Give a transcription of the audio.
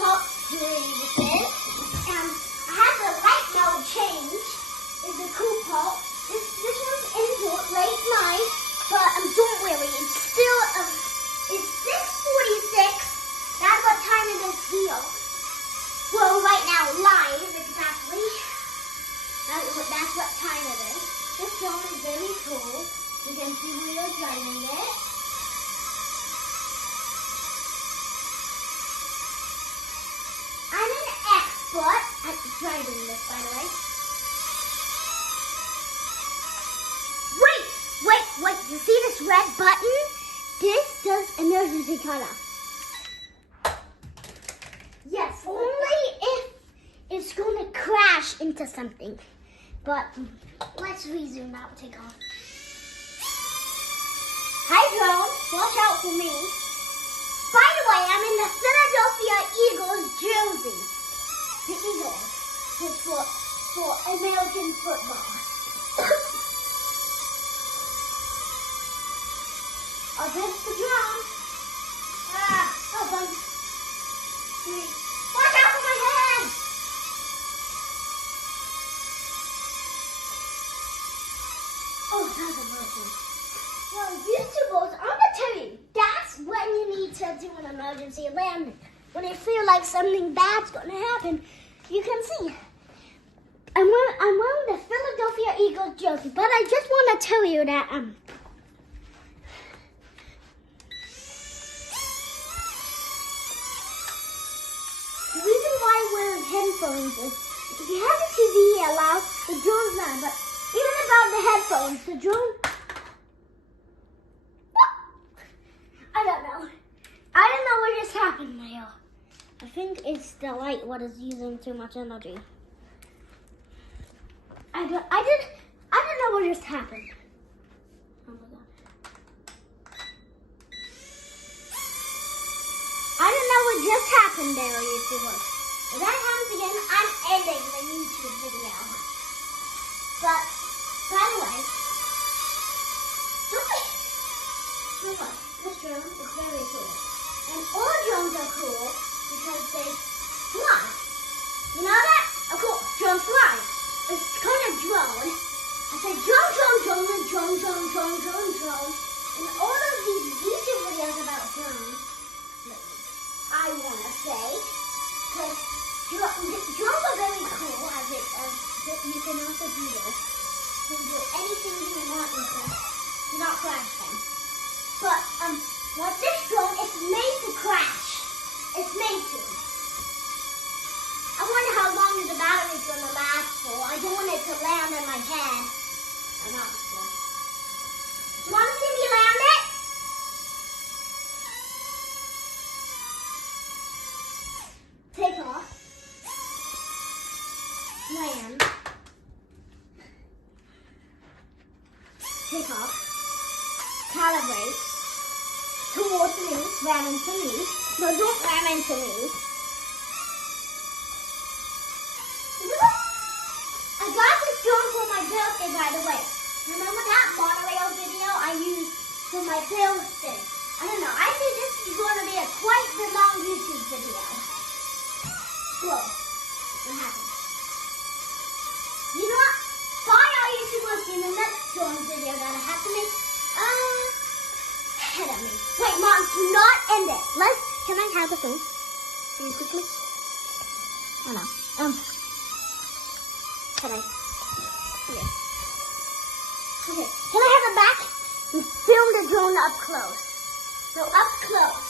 called this. And I have the light mode change. It's a cool part. This one's indoor, late night, but don't worry, it's still it's 6:46. That's what time it is here. Well, right now, live exactly. That's what time it is. This drone is very cool. You can see we are driving it. I'm an expert at driving this, by the way. Wait, you see this red button? This does emergency cut off. Yes, only if it's going to crash into something. But let's resume now, take off. Hi drone, watch out for me. By the way, I'm in the Philadelphia Eagles jersey. The Eagles, for American football. I'll touch the drum. Oh, one, three. Watch out for my head! Oh, that's emergency. Well, YouTubers, I'm gonna tell you, that's when you need to do an emergency landing. When you feel like something bad's gonna happen, you can see. I'm wearing the Philadelphia Eagles jersey, but I just want to tell you that the reason why I'm wearing headphones is if you have the TV allowed, the drone's not. But even without the headphones, the drone. I don't know. I don't know what just happened there. I think it's the light what is using too much energy. I don't know what just happened. Oh my god. I don't know what just happened there, YouTubers. If that happens again, I'm ending the YouTube video. But, by the way, look, this drone is very cool. And all drones are cool because they fly. You know that? Of course, drones fly. It's called a drone. I said drone. And all of these YouTube videos about drones, I want to say, because drones are very cool you can also do this. You can do anything you want with them. Do not crash them. But, like this drone, it's made to crash. It's made to. I wonder how long the battery's going to last for. I don't want it to land on my head. I'm not sure. You want to see me land it? Take off. Land. Take off. Calibrate. Towards me. Ram into me. No, don't ram into me. I got this drone for my birthday, by the way. Remember that monorail video I used for my birthday? I don't know. I think this is going to be quite the long YouTube video. Whoa. What happened? You know what? Bye, all YouTubers. In the next drone video that I have to make, head at me. Wait, Mom, do not end it. Can I have the thing? Really quickly? Oh no. Can I? Okay. Can I have it back? And film the drone up close. So up close.